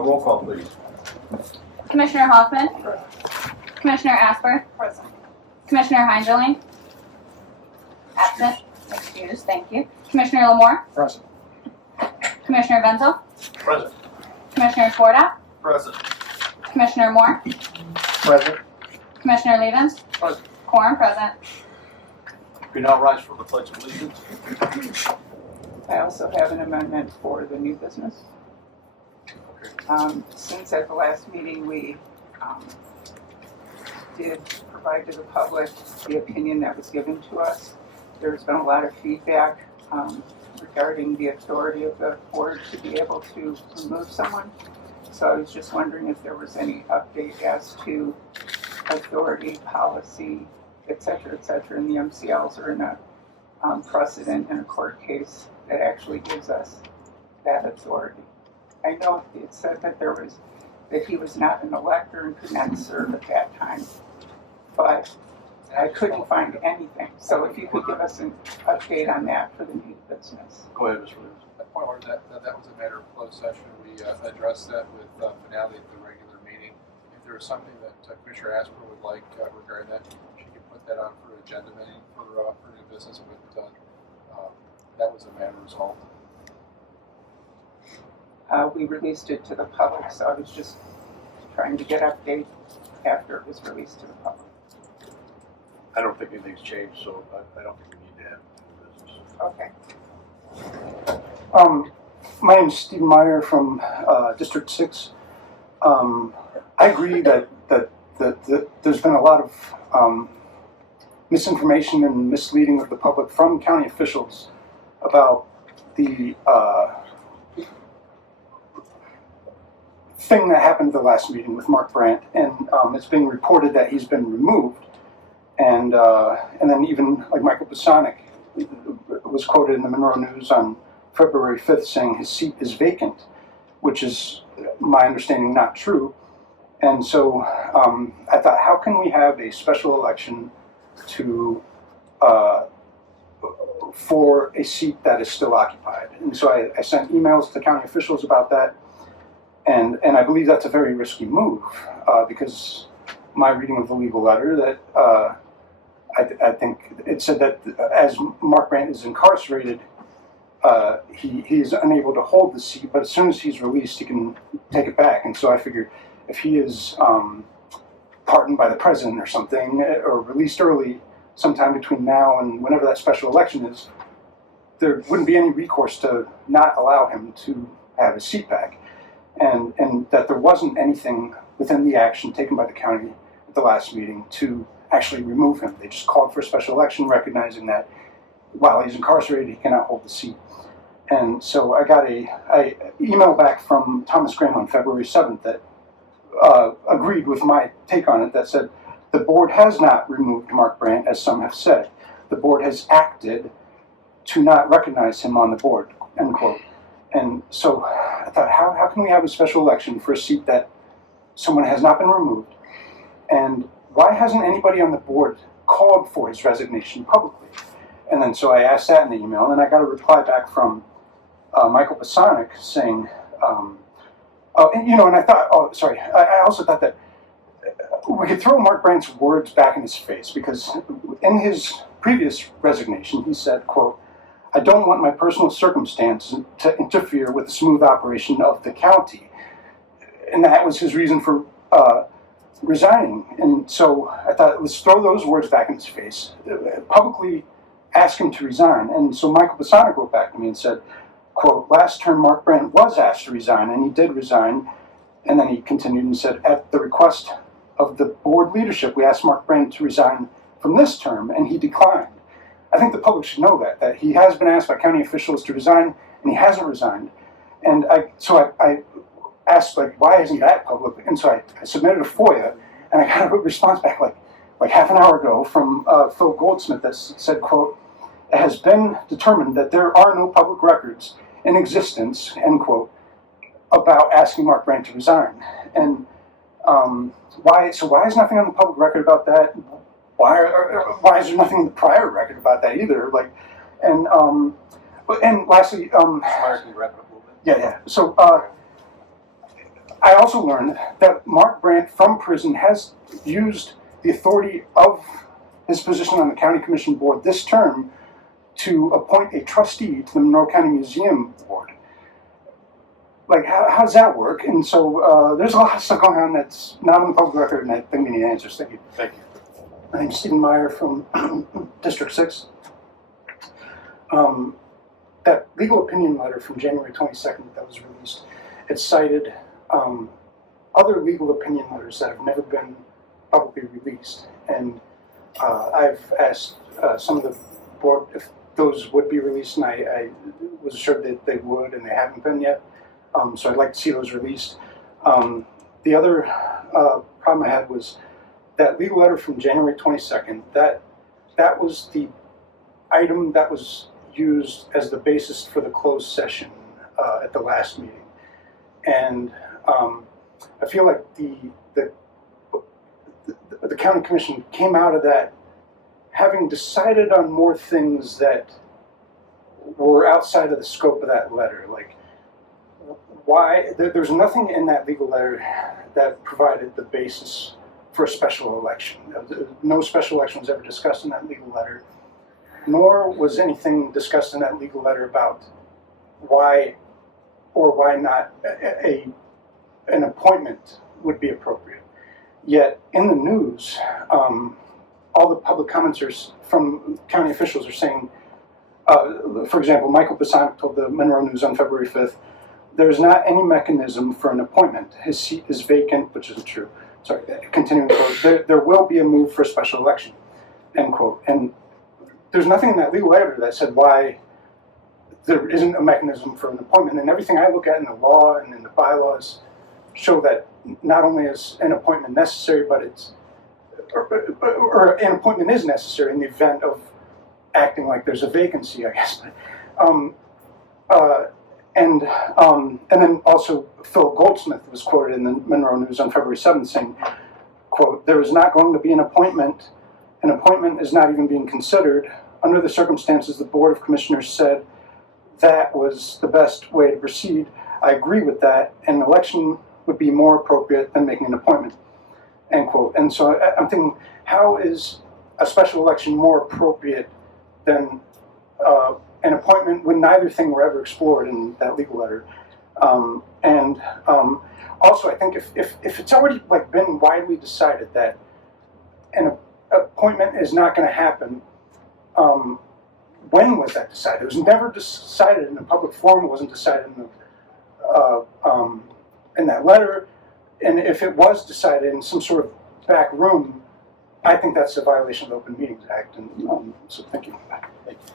Roll call, please. Commissioner Hoffman? Commissioner Asper? Present. Commissioner Heinderling? Absent. Excused. Thank you. Commissioner Lamore? Present. Commissioner Benzel? Present. Commissioner Twardow? Present. Commissioner Moore? Present. Commissioner Levens? Present. Quorum present. We now rise for the pledge of allegiance. I also have an amendment for the new business. Since at the last meeting we did provide to the public the opinion that was given to us, there's been a lot of feedback regarding the authority of the board to be able to remove someone. So I was just wondering if there was any update as to authority, policy, et cetera, in the MCLs or in a precedent in a court case that actually gives us that authority. I know it said that he was not an elector and could not serve at that time, but I couldn't find anything. So if you could give us an update on that for the new business. Go ahead, Mr. Williams. That point where that was a matter of closed session. We addressed that with finale at the regular meeting. If there was something that Commissioner Asper would like regarding that, she could put that on for agenda meeting for new business. But that was a matter resolved. We released it to the public, so I was just trying to get update after it was released to the public. I don't think anything's changed, so I don't think we need to have new business. Okay. My name is Steve Meyer from District 6. I agree that there's been a lot of misinformation and misleading of the public from county officials about the thing that happened at the last meeting with Mark Brant, and it's being reported that he's been removed, and then even like Michael Bosonic was quoted in the Monroe News on February 5th saying his seat is vacant, which is, my understanding, not true. And so I thought, how can we have a special election to for a seat that is still occupied? And so I sent emails to county officials about that, and I believe that's a very risky move because my reading of the legal letter that I think it said that as Mark Brant is incarcerated, he is unable to hold the seat, but as soon as he's released, he can take it back. And so I figured if he is pardoned by the president or something, or released early sometime between now and whenever that special election is, there wouldn't be any recourse to not allow him to have his seat back. And that there wasn't anything within the action taken by the county at the last meeting to actually remove him. They just called for a special election, recognizing that while he's incarcerated, he cannot hold the seat. And so I got a email back from Thomas Graham on February 7th that agreed with my take on it, that said, the board has not removed Mark Brant, as some have said. The board has acted to not recognize him on the board, end quote. And so I thought, how can we have a special election for a seat that someone has not been removed? And why hasn't anybody on the board called for his resignation publicly? And then so I asked that in the email, and I got a reply back from Michael Bosonic saying, and I thought, I also thought that we could throw Mark Brant's words back in his face, because in his previous resignation, he said, quote, "I don't want my personal circumstances to interfere with the smooth operation of the county." And that was his reason for resigning. And so I thought, let's throw those words back in his face, publicly ask him to resign. And so Michael Bosonic wrote back to me and said, quote, "Last term Mark Brant was asked to resign, and he did resign." And then he continued and said, "At the request of the board leadership, we asked Mark Brant to resign from this term, and he declined." I think the public should know that he has been asked by county officials to resign, and he hasn't resigned. And I asked, why isn't that public? And so I submitted a FOIA, and I got a response back like half an hour ago from Phil Goldsmith that said, quote, "It has been determined that there are no public records in existence," end quote, about asking Mark Brant to resign. And why is nothing on the public record about that? Why is there nothing in the prior record about that either? And lastly, Myers, can you wrap it up a little bit? yeah. So I also learned that Mark Brant from prison has used the authority of his position on the County Commission Board this term to appoint a trustee to the Monroe County Museum Board. Like, how does that work? And so there's a lot of stuff going on that's not on the public record, and I think we need answers. Thank you. Thank you. My name's Stephen Meyer from District 6. That legal opinion letter from January 22nd that was released, it cited other legal opinion letters that have never been publicly released. And I've asked some of the board if those would be released, and I was assured that they would, and they haven't been yet. So I'd like to see those released. The other problem I had was that legal letter from January 22nd, that was the item that was used as the basis for the closed session at the last meeting. And I feel like the county commission came out of that having decided on more things that were outside of the scope of that letter. Like, why there's nothing in that legal letter that provided the basis for a special election. No special election was ever discussed in that legal letter, nor was anything discussed in that legal letter about why or why not an appointment would be appropriate. Yet in the news, all the public commenters from county officials are saying, for example, Michael Bassanic told the Monroe News on February 5th, there's not any mechanism for an appointment. His seat is vacant, which isn't true. Sorry, continuing quote, there will be a move for a special election, end quote. And there's nothing in that legal letter that said why there isn't a mechanism for an appointment. And everything I look at in the law and in the bylaws show that not only is an appointment necessary, but it's, or an appointment is necessary in the event of acting like there's a vacancy, I guess. And then also Phil Goldsmith was quoted in the Monroe News on February 7th saying, quote, there is not going to be an appointment. An appointment is not even being considered. Under the circumstances, the Board of Commissioners said that was the best way to proceed. I agree with that. An election would be more appropriate than making an appointment, end quote. And so I'm thinking, how is a special election more appropriate than an appointment when neither thing were ever explored in that legal letter? Also, I think if it's already like been widely decided that an appointment is not going to happen, when was that decided? It was never decided in a public forum. It wasn't decided in that letter. And if it was decided in some sort of back room, I think that's a violation of the Open Meetings Act. And so thank you. Thank you.